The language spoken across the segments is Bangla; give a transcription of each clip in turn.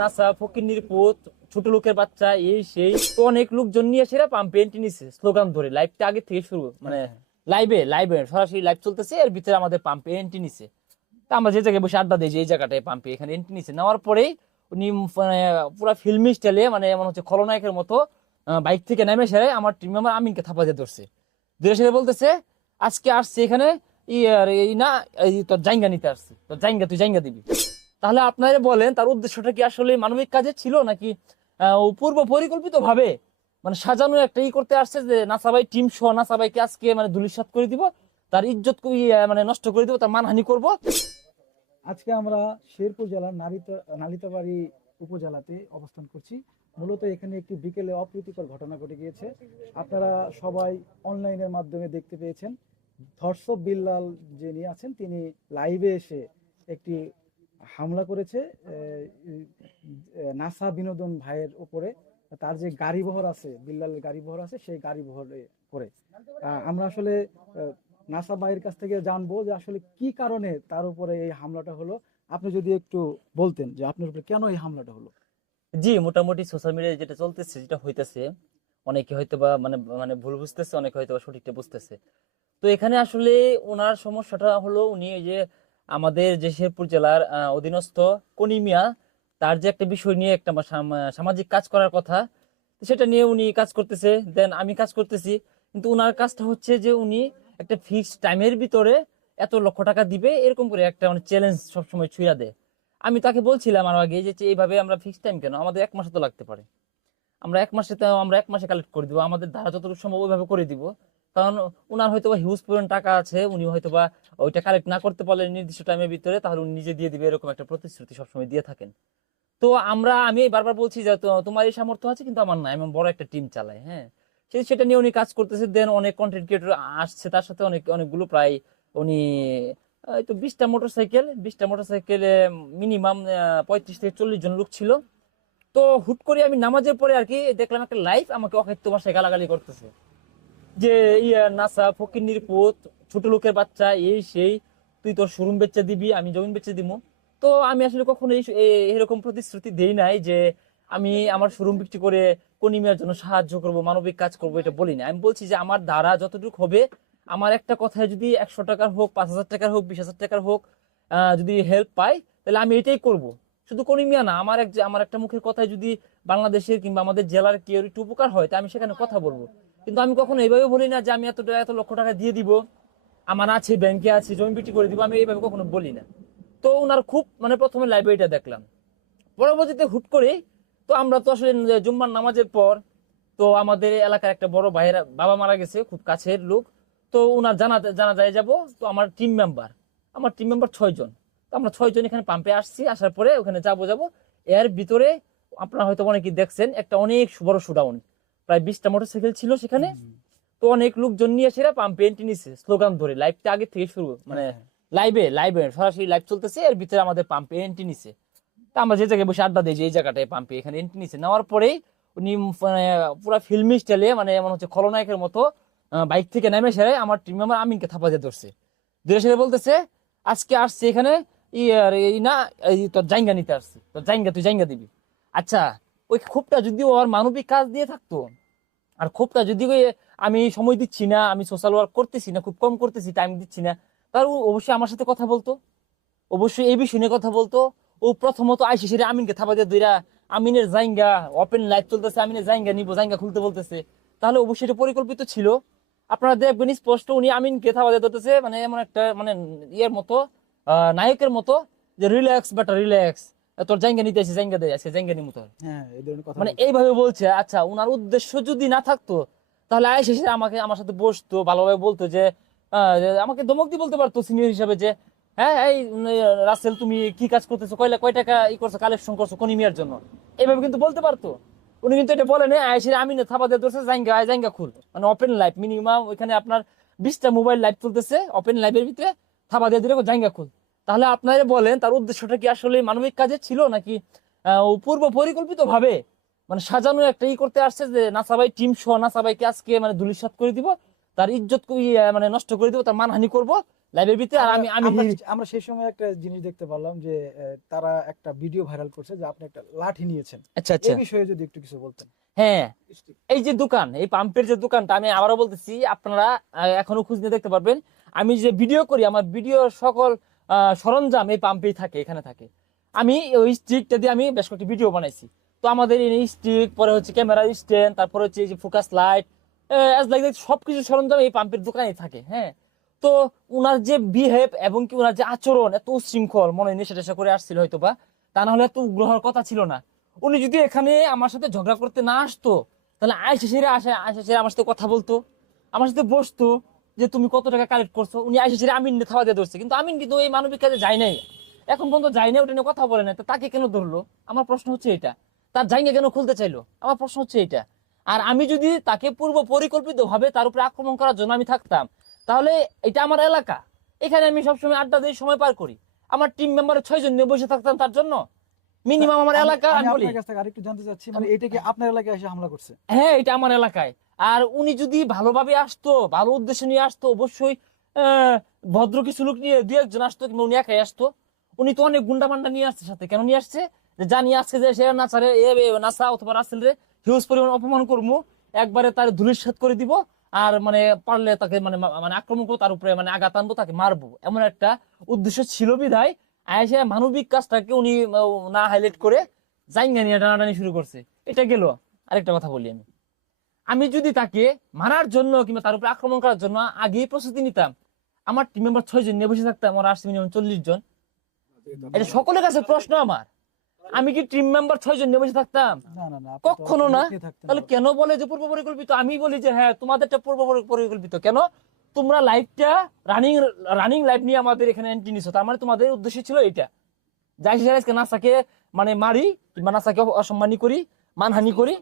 নাসা পুত ছোট লোকের বাচ্চা এই সেই। তো অনেক লোকজন নিয়ে সেরা নিছে স্লোগান ধরে। লাইভটা আগে থেকে শুরু মানে লাইভে লাইভে সরাসরি লাইভ চলতেছে এর ভিতরে আমাদের পাম্পে এন্ট্রি নিছে। তা আমরা যে জায়গায় বসে আড্ডা দিই যে এই জায়গাটায় পাম্পে এখানে এন্ট্রি নিছে। নেওয়ার পরেই উনি মানে পুরো ফিল্মি স্টাইলে মানে এমন হচ্ছে খলনায়কের মতো বাইক থেকে নেমে সেরে আমার টিম মেম্বার আমিনকে থাপা দিয়ে ধরছে। ধীরে সেরে বলতেছে আজকে আসছে এখানে ই আর এই না তোর জাইঙ্গা নিতে আসছি। তোর জাইঙ্গা তুই জাইঙ্গা দিবি। তাহলে আপনারা বলেন তার উদ্দেশ্যটা কি আসলে মানবিক কাজে ছিল নাকি পূর্ব পরিকল্পিত ভাবে মানে সাজানো একটা ই করতে আসছে যে নাসাবাই টিম সহ নাসাবাইকে আজকে মানে ধুলিসাত করে দিব তার ইজ্জত কই, মানে নষ্ট করে দিব তার মানহানি করব। আজকে আমরা শেরপুর জেলার নালিতা নালিতাবাড়ি উপজেলাতে অবস্থান করছি। মূলত এখানে একটি বিকেলে অপ্রীতিকর ঘটনা ঘটে গিয়েছে। আপনারা সবাই অনলাইনের মাধ্যমে দেখতে পেয়েছেন। ধর্ষক বিল্লাল যিনি আছেন তিনি লাইভে এসে একটি হামলা করেছে নাসা বিনোদন ভাইয়ের উপরে। তার যে গাড়ি বহর আছে, বিল্লালের গাড়ি বহর আছে, সেই গাড়ি বহরে করে আমরা আসলে নাসা ভাইয়ের কাছ থেকে জানব যে আসলে কি কারণে তার উপরে এই হামলাটা হলো। আপনি যদি একটু বলতেন যে আপনার উপরে কেন এই হামলাটা হলো? জি, মোটামুটি সোশ্যাল মিডিয়ায় যেটা চলতেছে, যেটা হইতেছে, অনেকে হয়তো বা মানে মানে ভুল বুঝতেছে, অনেকে হয়তো বা সঠিকটা বুঝতেছে। তো এখানে আসলে ওনার সমস্যাটা হলো উনি যে আমাদের যে শেরপুর জেলার অধীনস্থ কনিমিয়া, তার যে একটা বিষয় নিয়ে একটা সামাজিক কাজ করার কথা সেটা নিয়ে উনি কাজ করতেছে। দেন আমি কাজ করতেছি। কিন্তু উনার কাজটা হচ্ছে যে উনি একটা ফিক্সড টাইমের ভিতরে এত লক্ষ টাকা দিবে, এরকম করে একটা মানে চ্যালেঞ্জ সবসময় ছুঁয়া দেয়। আমি তাকে বলছিলাম আর আগে যে এইভাবে আমরা ফিক্সড টাইম কেন? আমাদের এক মাসে তো লাগতে পারে। আমরা এক মাসে তো, আমরা এক মাসে কালেক্ট করে দিব। আমাদের ধারা যতটুকু সম্ভব ওইভাবে করে দিব। কারণ ওনার হয়তো বা হিউজ পরিমাণ টাকা আছে, উনি হয়তো বা ওইটা কালেক্ট না করতে পারলে নির্দিষ্ট টাইমের ভিতরে তাহলে উনি নিজে দিয়ে দিবে, এরকম একটা প্রতিশ্রুতি সবসময় দিয়ে থাকেন। তো আমরা, আমি বারবার বলছি যে তোমার এই সামর্থ্য আছে কিন্তু আমার নাই এমন বড় একটা টিম চালাই হ্যাঁ। সে সেটা নিয়ে উনি কাজ করতেছে দেন অনেক কন্টেন্ট ক্রিয়েটর আসছে, তার সাথে অনেক, অনেকগুলো প্রায় উনি তো বিশটা মোটরসাইকেল বিশটা মোটরসাইকেলে মিনিমাম পঁয়ত্রিশ থেকে চল্লিশ জন লোক ছিল। তো হুট করে আমি নামাজের পরে আর কি দেখলাম একটা লাইভ আমাকে অখাদ্য ভাষায় গালাগালি করতেছে। যে ইয়া নাসা ফকির পুত, ছোট লোকের বাচ্চা, এই সেই, তুই তোর শোরুম বেচে দিবি, আমি জমিন বেচে দিব তো আমি আসলে কখনো এরকম প্রতিশ্রুতি দেই নাই যে আমি আমার শোরুম বিক্রি করে কনিমিয়ার জন্য সাহায্য করব, মানবিক কাজ করব, এটা বলি না আমি বলছি যে আমার দ্বারা যতটুকু হবে, আমার একটা কথায় যদি একশো টাকার হোক, পাঁচ হাজার টাকার হোক, বিশ হাজার টাকার হোক যদি হেল্প পাই, তাহলে আমি এটাই করব। শুধু কনিমিয়া না, আমার এক আমার একটা মুখের কথায় যদি বাংলাদেশের কিংবা আমাদের জেলার কেউ একটু উপকার হয়, তা আমি সেখানে কথা বলব। কিন্তু আমি কখনো এইভাবে বলি না যে আমি এত এত লক্ষ টাকা দিয়ে দিব, আমার আছে ব্যাংকে আছে, জমি বিক্রি করে দিব, আমি এইভাবে কখনো বলি না। তো ওনার খুব মানে প্রথমে লাইব্রেরিটা দেখলাম। পরবর্তীতে হুট করে তো আমরা তো আসলে জুম্মার নামাজের পর তো আমাদের এলাকার একটা বড় ভাইয়ের, বাবা মারা গেছে, খুব কাছের লোক। তো ওনার জানা জানা যায় যাব, তো আমার টিম মেম্বার আমার টিম মেম্বার ছয় জন তো আমরা ছয় জন এখানে পাম্পে আসছি আসার পরে ওখানে যাব যাব। এর ভিতরে আপনারা হয়তো অনেকেই দেখছেন একটা অনেক বড় শুডাউন প্রায় বিশটা মোটরসাইকেল ছিল সেখানে। তো অনেক লোকজন নিয়ে সেরা পাম্পে এন্ট্রি নিছে স্লোগান ধরে। লাইভটা আগে থেকে শুরু মানে লাইভে লাইভে সরাসরি লাইভ চলতেছে। এর ভিতরে আমাদের পাম্পে এন্ট্রি নিছে। তা আমরা যে জায়গায় বসে আড্ডা দিই যে এই জায়গাটায় পাম্পে এখানে এন্ট্রি নিছে। নেওয়ার পরেই উনি মানে পুরো ফিল্মি স্টাইলে মানে এমন হচ্ছে খলনায়কের মতো বাইক থেকে নেমে সেরে আমার টিম মেম্বার আমিনকে থাপা দিয়ে ধরছে। ধীরে সেরে বলতেছে আজকে আসছে এখানে এই না, এই তোর জাইঙ্গা নিতে আসছি। তোর জাইঙ্গা, তুই জাইঙ্গা দিবি। আচ্ছা ওই যদি ওর মানবিক কাজ দিয়ে থাকতো, আর যদি আমি সময় দিচ্ছি না, আমি সোশ্যাল ওয়ার্ক করতেছি না, খুব কম করতেছি টাইম দিচ্ছি না, তার অবশ্যই আমার সাথে কথা বলতো। অবশ্যই এই বিষয় নিয়ে কথা বলতো। ও প্রথমত আইসি সেরে আমিনকে থাপা দিয়ে দইরা আমিনের জাইঙ্গা ওপেন লাইভ চলতেছে, আমিনের জাইঙ্গা নিবো, জাইঙ্গা খুলতে বলতেছে। তাহলে অবশ্যই এটা পরিকল্পিত ছিল। আপনারা দেখবেন স্পষ্ট উনি আমিনকে থাপা দিয়ে ধরতেছে মানে এমন একটা মানে ইয়ের মতো। নায়কের মতো যে রিল্যাক্স বেটা রিল্যাক্স তোর জাইঙ্গা নিতে আসে জাইঙ্গা দেয় আজকে জাইঙ্গা নিমু তোর। হ্যাঁ এই ধরনের কথা মানে। এইভাবে বলছে আচ্ছা উনার উদ্দেশ্য যদি না থাকতো তাহলে আয়েস এসে আমাকে আমার সাথে বসতো ভালোভাবে বলতো যে আমাকে ধমক দিয়ে বলতে পারতো সিনিয়র হিসাবে যে হ্যাঁ এই রাসেল তুমি কি কাজ করতেছো? কয়লা কয় টাকা ই করছ কালেকশন করছ কোন মিয়ার জন্য? এইভাবে কিন্তু বলতে পারতো। উনি কিন্তু এটা বলেন আয়েসের আমি না থাপা দিয়ে ধরছে জাইঙ্গা আয় জাইঙ্গা খুল। মানে ওপেন লাইফ মিনিমাম ওইখানে আপনার বিশটা মোবাইল লাইভ চলতেছে ওপেন লাইভের ভিতরে থাপা দিয়ে দিলে জাইঙ্গা খুল। তাহলে আপনারা বলেন তার উদ্দেশ্যটা কি আসলে মানবিক কাজে ছিল নাকি পূর্ব পরিকল্পিত ভাবে মানে সাজানো একটা ই করতে আসছে যে নাসাবাই টিম সহ নাসাবাইকে আজকে মানে ধুলিসাত করে দিব তার ইজ্জত মানে নষ্ট করে দিব তার মানহানি করব লাইভের আর আমি আমি আমরা- সেই সময় একটা জিনিস দেখতে পারলাম যে তারা একটা ভিডিও ভাইরাল করছে যে আপনি একটা লাঠি নিয়েছেন। আচ্ছা আচ্ছা। এই বিষয়ে যদি একটু কিছু বলতেন। হ্যাঁ এই যে দোকান এই পাম্পের যে দোকানটা আমি আবারও বলতেছি আপনারা এখনও খুঁজ নিয়ে দেখতে পারবেন। আমি যে ভিডিও করি আমার ভিডিও সকল সরঞ্জাম এই পাম্পেই থাকে, এখানে থাকে। আমি ওই স্টিকটা দিয়ে আমি বেশ কয়েকটি ভিডিও বানাইছি। তো আমাদের এই স্টিক পরে হচ্ছে ক্যামেরা স্ট্যান্ড তারপরে হচ্ছে এই যে ফোকাস লাইট লাইক সবকিছু সরঞ্জাম এই পাম্পের দোকানে থাকে হ্যাঁ। তো উনার যে বিহেভ এবং কি উনার যে আচরণ এত উশৃঙ্খল মনে নেশা টেশা করে আসছিল হয়তো বা তা না হলে এত উগ্রহর কথা ছিল না। উনি যদি এখানে আমার সাথে ঝগড়া করতে না আসতো, তাহলে আয়সা সেরে আসে আয়সা সেরে আমার সাথে কথা বলতো, আমার সাথে বসতো যে তুমি কত টাকা কালেক্ট করছ? উনি সেরে আমিন থাওয়া দিয়ে ধরছে। কিন্তু আমিন কিন্তু এই মানবিক কাজে যায় নাই। এখন পর্যন্ত যায় না ওটা নিয়ে কথা বলে না তো তাকে কেন ধরলো? আমার প্রশ্ন হচ্ছে এটা। তার জায়গা কেন খুলতে চাইলো? আমার প্রশ্ন হচ্ছে এটা। আর আমি যদি তাকে পূর্ব পরিকল্পিত ভাবে তার উপরে আক্রমণ করার জন্য আমি থাকতাম তাহলে এটা আমার এলাকা। এখানে আমি সবসময় আড্ডা দিয়ে সময় পার করি। আমার টিম মেম্বারের ছয় জন নিয়ে বসে থাকতাম তার জন্য। মিনিমাম আমার এলাকা আমি বলি। আরেকটু জানতে চাচ্ছি মানে এটা কি আপনার এলাকায় এসে হামলা করছে? হ্যাঁ এটা আমার এলাকায়। আর উনি যদি ভালোভাবে আসতো, ভালো উদ্দেশ্য নিয়ে আসতো, অবশ্যই ভদ্র কিছু লোক নিয়ে দু একজন আসতো, কিংবা উনি একাই আসতো। উনি তো অনেক গুন্ডা মান্ডা নিয়ে আসছে সাথে। কেন নিয়ে আসছে? যে জানি আজকে যে সে নাচারে এ নাচা অথবা রাসেল রে, হিউজ পরিমাণ অপমান করব। একবারে তার ধুলিসাত করে দিব আর মানে পারলে তাকে মানে মানে আক্রমণ করব, তার উপরে মানে আঘাত আনব, তাকে মারবো। এমন একটা উদ্দেশ্য ছিল বিধায় আয়সা মানবিক কাজটাকে উনি না হাইলাইট করে জাইঙ্গা নিয়ে টানাটানি শুরু করছে। এটা গেল। আরেকটা কথা বলি আমি। আমি যদি তাকে মারার জন্য কিংবা তার উপরে আক্রমণ করার জন্য আগেই প্রস্তুতি নিতাম আমার টিম মেম্বার ছয় জন নিয়ে বসে থাকতাম আমার আসছে মিনিমাম চল্লিশ জন। এটা সকলের কাছে প্রশ্ন আমার। আমি কি টিম মেম্বার ছয় জন নিয়ে বসে থাকতাম? কখনো না। তাহলে কেন বলে যে পূর্ব পরিকল্পিত? আমি বলি যে হ্যাঁ তোমাদেরটা পূর্ব পরিকল্পিত। কেন? তোমরা লাইভটা রানিং রানিং লাইভ নিয়ে আমাদের এখানে এন্ট্রি নিছো। তার মানে তোমাদের উদ্দেশ্য ছিল এটা যাই আজকে নাসাকে মানে মারি কিংবা নাসাকে অসম্মানী করি মানহানি করি।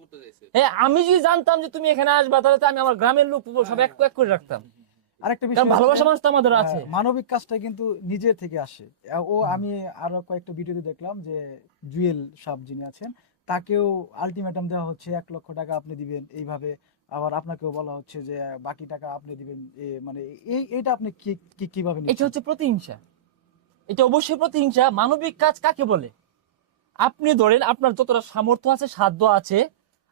হ্যাঁ আমি যদি জানতাম যে তুমি এখানে আসবা তাহলে তো আমি আমার গ্রামের লোক সব এক এক করে রাখতাম। আরেকটা বিষয় ভালোবাসা মানুষ তো আমাদের আছে। মানবিক কাজটা কিন্তু নিজের থেকে আসে। ও আমি আরও কয়েকটা ভিডিওতে দেখলাম যে জুয়েল সাহেব যিনি আছেন তাকেও আলটিমেটাম দেওয়া হচ্ছে এক লক্ষ টাকা আপনি দিবেন এইভাবে। আবার আপনাকেও বলা হচ্ছে যে বাকি টাকা আপনি দিবেন মানে এই এটা আপনি কি কি- কীভাবে এটা হচ্ছে প্রতিহিংসা। এটা অবশ্যই প্রতিহিংসা। মানবিক কাজ কাকে বলে? আপনি ধরেন আপনার যতটা সামর্থ্য আছে সাধ্য আছে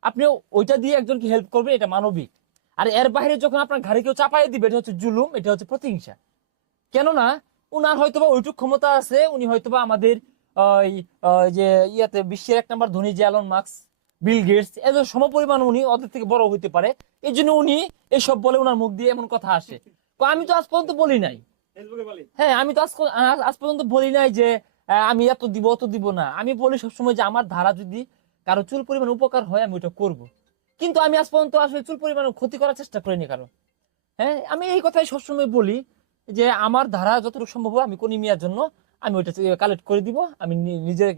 আপনি ওইটা দিয়ে একজনকে হেল্প করবেন এটা মানবিক। আর এর বাইরে যখন আপনার ঘাড়ে কেউ চাপাই দিবে এটা হচ্ছে জুলুম এটা হচ্ছে প্রতিহিংসা। কেননা উনার হয়তোবা ওইটুক ক্ষমতা আছে উনি হয়তোবা আমাদের ওই, যে ইয়াতে বিশ্বের এক নম্বর ধনী যে অ্যালন মার্কস বিল গেটস এদের সমপরিমাণ উনি ওদের থেকে বড় হইতে পারে। এই জন্য উনি এসব বলে ওনার মুখ দিয়ে এমন কথা আসে। আমি তো আজ পর্যন্ত বলি নাই। হ্যাঁ আমি তো আজ আজ আজ পর্যন্ত বলি নাই যে আমি এত দিব অত দিব না। আমি বলি সবসময় যে আমার ধারা যদি কারও চুল পরিমাণ উপকার হয়, আমি ওটা করব। কিন্তু আমি আজ পর্যন্ত আসলে চুল পরিমাণ ক্ষতি করার চেষ্টা করিনি কারও। হ্যাঁ আমি এই কথাই সবসময় বলি যে আমার ধারা যতটুকু সম্ভব আমি কোনি মিয়ার জন্য আমি ওইটা কালেক্ট করে দিব। আমি নিজের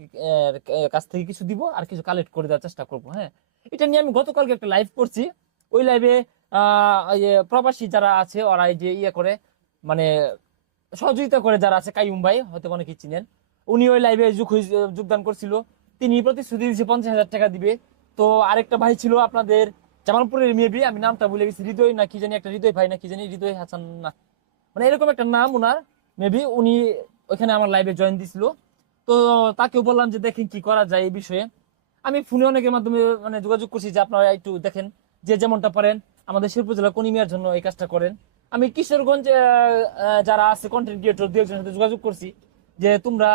কাছ থেকে কিছু দিব আর কিছু কালেক্ট করে দেওয়ার চেষ্টা করব হ্যাঁ। এটা নিয়ে আমি গতকালকে একটা লাইভ করছি। ওই লাইভে প্রবাসী যারা আছে, ওরা যে ইয়ে করে মানে সহযোগিতা করে যারা আছে কাইম ভাই, হয়তো অনেকে চিনেন। উনি ওই লাইভে যোগদান করছিল। তিনি প্রতিশ্রুতি দিয়েছে পঞ্চাশ হাজার টাকা দিবে। তো আরেকটা ভাই ছিল আপনাদের জামালপুরের মেবি, আমি নামটা ভুলে গেছি। হৃদয় না কি জানি, একটা হৃদয় ভাই না কি জানি, হৃদয় হাসান না। মানে এরকম একটা নাম উনার মেবি উনি ওইখানে আমার লাইভে জয়েন দিছিল। তো তাকেও বললাম যে দেখেন কি করা যায় এই বিষয়ে। আমি ফোনে অনেকের মাধ্যমে মানে যোগাযোগ করছি যে আপনারা একটু দেখেন যে যেমনটা পারেন, আমাদের শেরপুর জেলা কনিমিয়ার জন্য এই কাজটা করেন। আমি কিশোরগঞ্জ যারা আছে কন্টেন্ট ক্রিয়েটর দু একজনের সাথে যোগাযোগ করছি যে তোমরা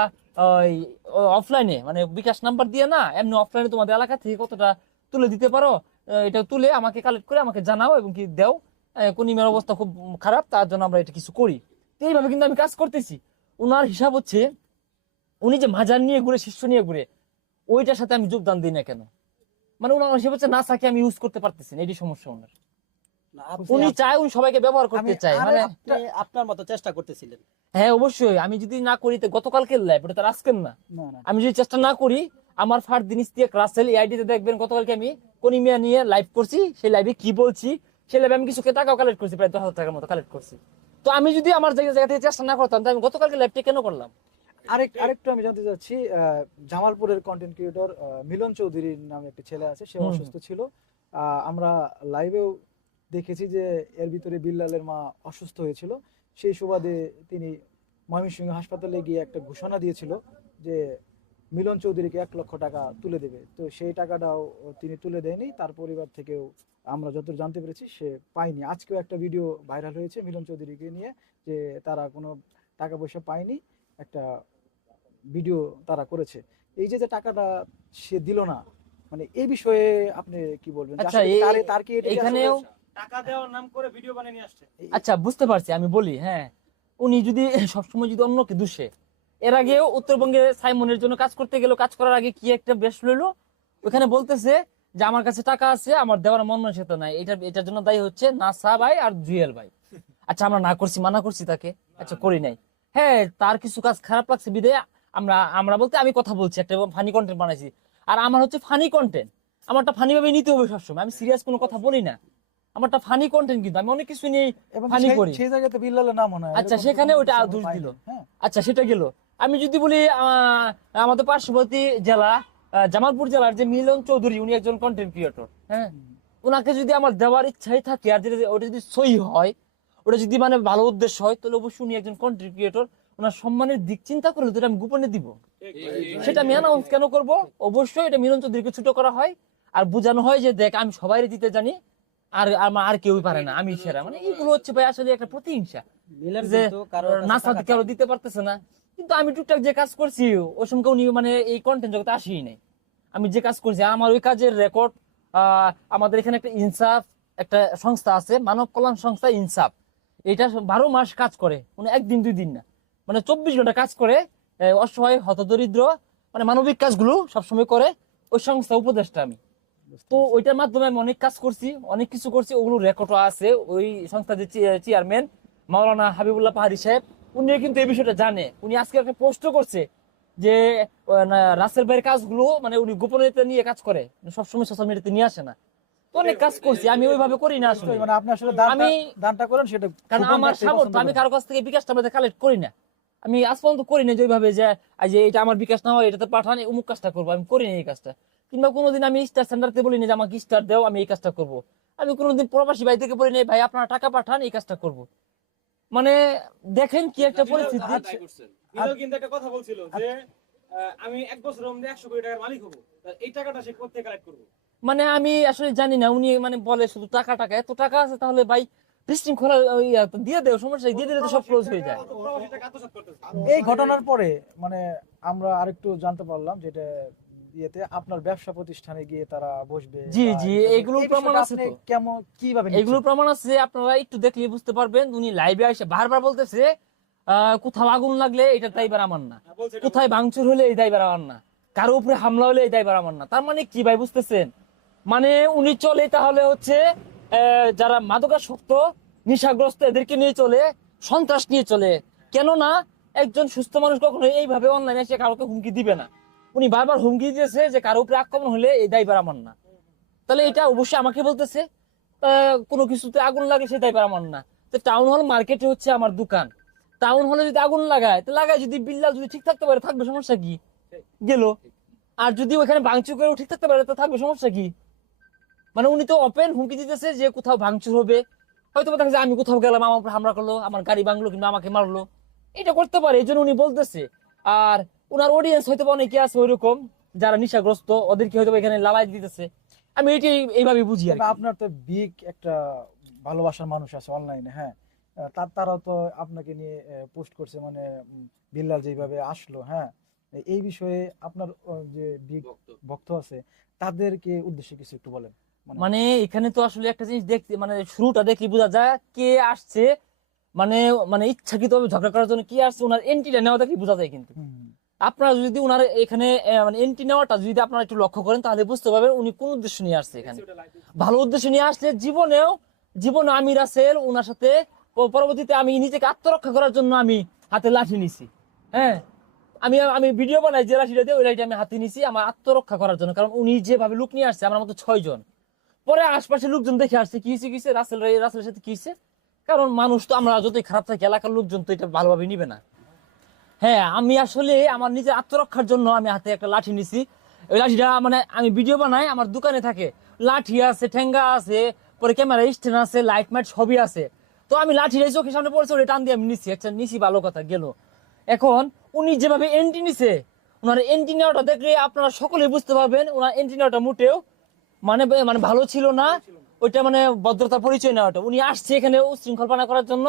অফলাইনে মানে বিকাশ নাম্বার দিয়ে না এমনি অফলাইনে তোমাদের এলাকা থেকে কতটা তুলে দিতে পারো এটা তুলে আমাকে কালেক্ট করে আমাকে জানাও এবং কি দাও কনিমের অবস্থা খুব খারাপ তার জন্য আমরা এটা কিছু করি। তো এইভাবে কিন্তু আমি কাজ করতেছি। ওনার হিসাব হচ্ছে উনি যে মাজার নিয়ে ঘুরে শিষ্য নিয়ে ঘুরে ওইটার সাথে আমি যোগদান দিই না কেন? মানে ওনার হিসাব হচ্ছে নাসাকে আমি ইউজ করতে পারতেছি না এটি সমস্যা ওনার না, উনি চায় উনি সবাইকে ব্যবহার করতে চায় মানে আপনার মতো চেষ্টা করতেছিলেন। হ্যাঁ অবশ্যই। আমি যদি না করি তো গতকালকে লাইভ ওটা তার আজকের না। আমি যদি চেষ্টা না করি আমার ফার দিনিস দিয়ে রাসেল এই আইডিতে দেখবেন গতকালকে আমি কনিমিয়া নিয়ে লাইভ করছি সেই লাইভে কি বলছি সেই লাইভে আমি কিছু টাকাও কালেক্ট করছি প্রায় দশ হাজার টাকার মতো কালেক্ট করছি। তো আমি যদি আমার জায়গা থেকে চেষ্টা না করতাম তাহলে আমি গতকালকে লাইভটা কেন করলাম? আরেক আরেকটু আমি জানতে চাচ্ছি জামালপুরের কন্টেন্ট ক্রিয়েটর মিলন চৌধুরীর নামে একটা ছেলে আছে সে অসুস্থ ছিল। আমরা লাইভেও দেখেছি যে এর ভিতরে বিল্লালের মা অসুস্থ হয়েছিল। সেই সুবাদে তিনি ময়মনসিংহ হাসপাতালে গিয়ে একটা ঘোষণা দিয়েছিল যে মিলন চৌধুরীকে এক লক্ষ টাকা তুলে দেবে। তো সেই টাকাটাও তিনি তুলে দেয়নি তার পরিবার থেকেও আমরা যতদূর জানতে পেরেছি সে পায়নি। আজকেও একটা ভিডিও ভাইরাল হয়েছে মিলন চৌধুরীকে নিয়ে যে তারা কোনো টাকা পয়সা পায়নি একটা ভিডিও তারা করেছে। এই যে যে টাকাটা সে দিল না মানে এই বিষয়ে আপনি কি বলবেন? আচ্ছা, তার- কি এখানেও আচ্ছা বুঝতে পারছি, আমি বলি হ্যাঁ। উনি যদি সবসময় যদি অন্যকে দোষে, এর আগেও উত্তরবঙ্গে সাইমনের জন্য কাজ করতে গেল, কাজ করার আগে কি একটা বেশ লইলো? ওখানে বলতেছে যে, আমার কাছে টাকা আছে, আমার দেওয়ার মন মানসিকতা নাই। এটা এটার জন্য দায়ী হচ্ছে নাসা ভাই আর জুয়েল ভাই। আচ্ছা আমরা না করছি, মানা করছি তাকে। আচ্ছা করি নাই। হ্যাঁ তার কিছু কাজ খারাপ লাগছে বিদে আমরা আমরা বলতে, আমি কথা বলছি, একটা ফানি কন্টেন্ট বানাইছি। আর আমার হচ্ছে ফানি কন্টেন্ট আমারটা ফানি ভাবে নিতে হবে সবসময়। আমি সিরিয়াস কোনো কথা বলি না। আমারটা ফানি কন্টেন্ট কিন্তু আমি অনেক কিছু নিয়ে ফানি করি। সেই জায়গাতে বিল্লালের নাম হয় আচ্ছা, সেখানে ওটা দোষ দিল। হ্যাঁ। আচ্ছা সেটা গেল। আমি যদি বলি আমাদের পার্শ্ববর্তী জেলা জামালপুর জেলার যে মিলন চৌধুরী উনি একজন কন্টেন্ট ক্রিয়েটর হ্যাঁ? ওনাকে যদি আমার দেওয়ার ইচ্ছাই থাকে আর যেটা ওটা যদি সই হয় ওটা যদি মানে ভালো উদ্দেশ্য হয় তাহলে অবশ্যই উনি একজন কন্টেন্ট ক্রিয়েটর ওনার সম্মানের দিক চিন্তা করলে তো আমি গোপনে দিব। সেটা আমি অ্যানাউন্স কেন করব? অবশ্যই এটা মিলন চৌধুরীকে ছোট করা হয় আর বোঝানো হয় যে দেখ আমি সবাই দিতে জানি আর আমার আর কেউই পারে না আমি সেরা। মানে এইগুলো হচ্ছে ভাই আসলে একটা প্রতিহিংসা। যে নাসা চায়নি। দিতে পারতেছে না। কিন্তু আমি টুকটাক যে কাজ করছি ওই সময় উনি মানে এই কন্টেন্ট জগতে আসেই নাই। আমি যে কাজ করছি আমার ওই কাজের রেকর্ড আমাদের এখানে একটা ইনসাফ একটা সংস্থা আছে মানব কল্যাণ সংস্থা ইনসাফ। এটা বারো মাস কাজ করে মানে একদিন দুই দিন না। মানে চব্বিশ ঘণ্টা কাজ করে অসহায় হতদরিদ্র মানে মানবিক কাজগুলো সবসময় করে ওই সংস্থা উপদেষ্টা আমি। তো ওইটার মাধ্যমে আমি অনেক কাজ করছি অনেক কিছু করছি ওগুলো রেকর্ডও আছে। ওই সংস্থার যে চেয়ারম্যান মাওলানা হাবিবুল্লাহ পাহাড়ি সাহেব উনি কিন্তু এই বিষয়টা জানে। উনি আজকে একটা পোস্ট করছে যে রাসেল ভাইয়ের কাজগুলো মানে উনি গোপনীয়তা নিয়ে কাজ করে। সবসময় সোশ্যাল মিডিয়াতে নিয়ে আসে না। অনেক কাজ করছি আমি ওইভাবে করি না আসলে। মানে আপনি আসলে আমি- দানটা করেন সেটা কারণ আমার সামর্থ্য আমি কারও কাছ থেকে বিকাশটা আমাদের কালেক্ট করি না। আমি আজ পর্যন্ত করি না যে ওইভাবে যে এটা আমার বিকাশ না হয় এটাতে পাঠান অমুক কাজটা করব। আমি করি না এই কাজটা। কিংবা কোনোদিন আমি স্টার সেন্টারতে বলি না যে আমাকে স্টার দাও আমি এই কাজটা করব। আমি কোনোদিন প্রবাসী ভাই থেকে বলি না ভাই আপনারা টাকা পাঠান এই কাজটা করব। মানে দেখেন কি একটা পরিস্থিতি। কিন্তু একটা কথা বলছিল যে আমি এক বছরের একশো কোটি টাকার মালিক হব। এই টাকাটা সে করতে কালেক্ট করব? মানে আমি আসলে জানি না উনি মানে বলে শুধু টাকা টাকা। এত টাকা আছে তাহলে ভাই দিয়ে দেও সমস্যা দিয়ে দিলে তো সব ক্লোজ হয়ে যায়। এই ঘটনার পরে মানে আমরা আরেকটু জানতে পারলাম যেটা ইয়েতে আপনার ব্যবসা প্রতিষ্ঠানে গিয়ে তারা বসবে জি, জি, বিষয়টা প্রমাণ আছে তো। কেমন কীভাবে এগুলো প্রমাণ আছে আপনারা একটু দেখলে বুঝতে পারবেন উনি লাইভে এসে বারবার বলতেছে কোথাও আগুন লাগলে এটা দায়বার আমার না। হ্যাঁ, কোথায় ভাঙচুর হলে এই দায়বার আমার না। কারও উপরে হামলা হলে এই দায়বার আমার না। তার মানে কি ভাই বুঝতেছেন? মানে উনি চলে তাহলে হচ্ছে আহ, যারা মাদকাসক্ত নিশাগ্রস্ত এদেরকে নিয়ে চলে সন্ত্রাস নিয়ে চলে। কেননা একজন সুস্থ মানুষ কখনো এইভাবে অনলাইনে এসে কাউকে হুমকি দিবে না। উনি বারবার হুমকি দিয়েছে যে কারও উপরে আক্রমণ হলে এই দায়বার আমার না। তাহলে এটা অবশ্যই আমাকে বলতেছে কোনো কিছুতে আগুন লাগে সে দায়বার আমার না। তো টাউন হল মার্কেটে হচ্ছে আমার দোকান। টাউন হলে যদি আগুন লাগায়, তো লাগায় যদি বিল্লাল যদি ঠিক থাকতে পারে, থাকবে সমস্যা কি? গেল। আর যদি ওখানে ভাঙচুর করে ঠিক থাকতে পারে, তো থাকবে সমস্যা কি? মানে উনি তো ওপেন হুমকি দিতেছে যে কোথাও ভাঙচুর হবে। হয়তো দেখা যায় আমি কোথাও গেলাম, আমার হামলা করল, আমার গাড়ি ভাঙলো কিংবা আমাকে মারলো। এটা করতে পারে, এই জন্য উনি বলতেছে। আর ওনার অডিয়েন্স হয়তো অনেকে আছে ওইরকম যারা নেশাগ্রস্ত ওদেরকে হয়তো এখানে লালাই দিতেছে। আমি এটাই এইভাবে বুঝি আর আপনার তো বিগ একটা ভালোবাসার মানুষ আছে অনলাইনে হ্যাঁ? তার তারাও তো আপনাকে নিয়ে পোস্ট করছে মানে বিল্লাল যেভাবে আসলো হ্যাঁ? এই বিষয়ে আপনার যে বিগ ভক্ত। আছে তাদেরকে উদ্দেশ্যে কিছু একটু বলেন। মানে এখানে তো আসলে একটা জিনিস দেখতে মানে শুরুটা দেখলে বোঝা যায় কে আসছে। মানে মানে ইচ্ছাকৃতভাবে ঝগড়া করার জন্য কি আসছে ওনার এন্ট্রিটা নেওয়া দেখলে বোঝা যায় কিন্তু। আপনারা যদি ওনার এখানে মানে এন্ট্রি নেওয়াটা যদি আপনারা একটু লক্ষ্য করেন, তাহলে বুঝতে পারবেন উনি কোন উদ্দেশ্য নিয়ে আসছে এখানে। ভালো উদ্দেশ্য নিয়ে আসলে জীবনেও, জীবনে আমি রাসেল ওনার সাথে পরবর্তীতে আমি নিজেকে আত্মরক্ষা করার জন্য আমি হাতে লাঠি নিছি। হ্যাঁ? আমি আমি ভিডিও বানাই, যে লাঠিটা দিয়ে ওই লাঠি আমি হাতে নিছি আমার আত্মরক্ষা করার জন্য, কারণ উনি যেভাবে লুক নিয়ে আসছে, আমার মতো ছয় জন। পরে আশপাশে লোকজন দেখে আসছে, কি হয়েছে কি হয়েছে রাসেল রাসেলের সাথে কি হয়েছে কারণ মানুষ তো আমরা যতই খারাপ থাকি, এলাকার লোকজন তো এটা ভালোভাবে নিবে না। হ্যাঁ আমি আসলে আমার নিজের আত্মরক্ষার জন্য আমি হাতে একটা লাঠি নিছি। ওই লাঠিটা মানে আমি ভিডিও বানাই আমার দোকানে থাকে। লাঠি আছে ঠেঙ্গা আছে পরে ক্যামেরা স্ট্যান্ড আছে লাইট মাইট সবই আছে। তো আমি লাঠি রেখে চোখের সামনে পড়ছে ওটা টান দিয়ে আমি নিছি। আচ্ছা নিছি ভালো কথা গেল। এখন উনি যেভাবে এন্ট্রি নিছে ওনার এন্ট্রি নেওয়াটা দেখলে আপনারা সকলেই বুঝতে পারবেন ওনার এন্ট্রি নেওয়াটা মোটেও মানে মানে ভালো ছিল না। ওইটা মানে ভদ্রতা পরিচয় নেওয়াটা। উনি আসছে এখানে উশৃঙ্খলপনা করার জন্য।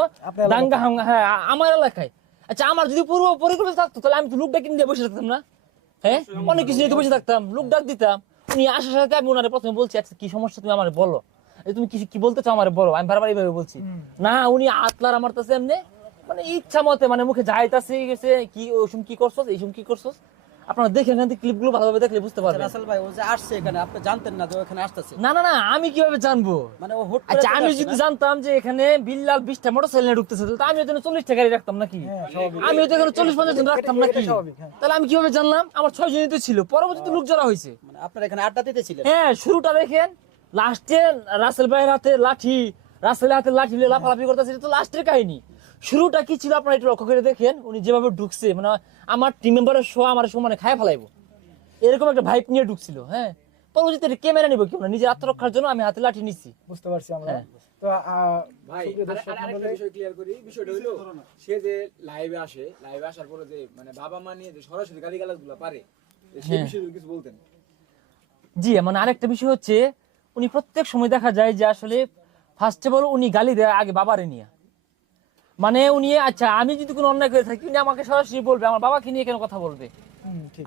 দাঙ্গা হ্যাঁ আমার এলাকায়। আচ্ছা আমার যদি পূর্ব পরিকল্পনা থাকতো তাহলে আমি তো লোক ডাকিয়ে দিয়ে বসে থাকতাম না? হ্যাঁ? অনেক কিছু নিয়ে বসে থাকতাম লোক ডাক দিতাম। উনি আসার সাথে আমি ওনারে প্রথমে বলছি আচ্ছা কি সমস্যা তুমি আমার বলো? তুমি কি কি বলতে চাও আমার বলো? আমি বারবার এইভাবে বলছি। না উনি আতলার আমার কাছে এমনি মানে ইচ্ছা মতে মানে মুখে যাইতাছে গেছে কি ওসম কি করছস এইসব কি করছস? আপনারা দেখেন এখান ক্লিপগুলো ভালোভাবে দেখলে বুঝতে পারবেন। রাসেল ভাই ও যে আসছে এখানে আপনি জানতেন না যে এখানে আসতেছে। না না না আমি কীভাবে জানব? মানে ও হুট আচ্ছা আমি যদি জানতাম যে এখানে বিল্লাল বিশটা মোটর সাইকেল ঢুকতেছে তাহলে আমি ওখানে চল্লিশ টাকা রাখতাম নাকি? হ্যাঁ, আমি তো এখানে চল্লিশ পঞ্চাশ জন রাখতাম নাকি? হ্যাঁ। তাহলে আমি কীভাবে জানলাম? আমার ছয় জনই তো ছিল পরবর্তীতে লোক জড়া হয়েছে। মানে আপনার এখানে আড্ডা দিতে ছিলেন? হ্যাঁ শুরুটা দেখেন লাস্টে রাসেল ভাইয়ের হাতে লাঠি রাসেলের হাতে লাঠি নিয়ে লাফালাফি করতেছে এটা তো লাস্টের কাহিনী। শুরুটা কি ছিল? আপনারা একটু লক্ষ্য করে দেখেন। উনি যেভাবে ঢুকছে মানে আমার টিম মেম্বারের শো আমার শো মানে খায় ফেলাইবো। এরকম একটা ভাইপ নিয়ে ঢুকছিল হ্যাঁ? পরবর্তীতে ক্যামেরা নিব কেউ না নিজের আত্মরক্ষার জন্য আমি হাতে লাঠি নিছি। বুঝতে পারছি আমরা। হ্যাঁ। তো ভাই আরেকটা বিষয় ক্লিয়ার করি। বিষয়টা হলো সে যে লাইভে আসে লাইভে আসার পরে যে মানে বাবা মা নিয়ে যে সরাসরি পারে সেই হ্যাঁ। বিষয়ে কিছু বলতেন? জি মানে আরেকটা বিষয় হচ্ছে উনি প্রত্যেক সময় দেখা যায় যে আসলে ফার্স্ট অফ অল উনি গালি দেয় আগে বাবারে নিয়ে। মানে উনি আচ্ছা আমি যদি কোনো অন্যায় করে থাকি উনি আমাকে সরাসরি বলবে আমার বাবাকে নিয়ে কেন কথা বলবে?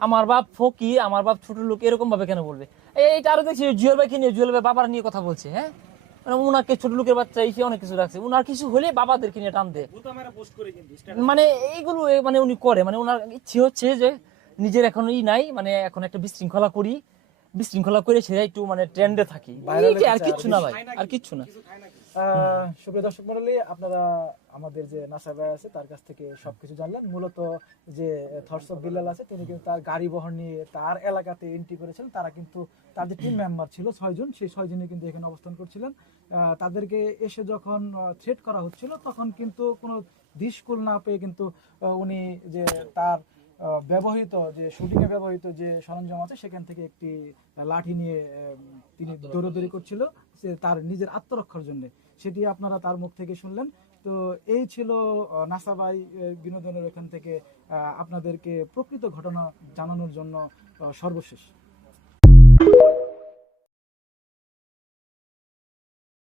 আমার বাপ ফকি আমার বাপ ছোট লোক এরকম ভাবে কেন বলবে? এইটা আরও দেখছি জুয়েল ভাইকে নিয়ে জুয়েল ভাই বাবার নিয়ে কথা বলছে হ্যাঁ? মানে উনাকে ছোট লোকের বাচ্চা এসে অনেক কিছু রাখছে। উনার কিছু হলে বাবাদেরকে নিয়ে টান দেয় মানে এইগুলো মানে উনি করে মানে ওনার ইচ্ছে হচ্ছে যে নিজের এখন ই নাই মানে এখন একটা বিশৃঙ্খলা করি বিশৃঙ্খলা করে সেটা একটু মানে ট্রেন্ডে থাকি। আর কিচ্ছু না ভাই আর কিচ্ছু না সুপ্রিয় দর্শক মন্ডলী আপনারা আমাদের যে নাসা ভাই আছে, তার কাছ থেকে সবকিছু জানলেন। মূলত যে থটস অফ বিল্লাল আছে, তিনি কিন্তু তার গাড়ি বহন নিয়ে তার এলাকাতে এন্ট্রি করেছিলেন। তারা কিন্তু তার যে টিম মেম্বার ছিল ছয়জন সেই ছয়জনই কিন্তু এখানে অবস্থান করছিলেন। তাদেরকে এসে যখন থ্রেট করা হচ্ছিল, তখন কিন্তু কোনো দিশকুল না পেয়ে কিন্তু উনি যে তার ব্যবহৃত যে শুটিং এ ব্যবহৃত যে সরঞ্জাম আছে, সেখান থেকে একটি লাঠি নিয়ে তিনি দৌড়াদৌড়ি করছিল তার নিজের আত্মরক্ষার জন্য। সেটি আপনারা তার মুখ থেকে শুনলেন। তো এই ছিল নাসাবাই বিনোদনের এখান থেকে আপনাদেরকে প্রকৃত ঘটনা জানানোর জন্য সর্বশেষ।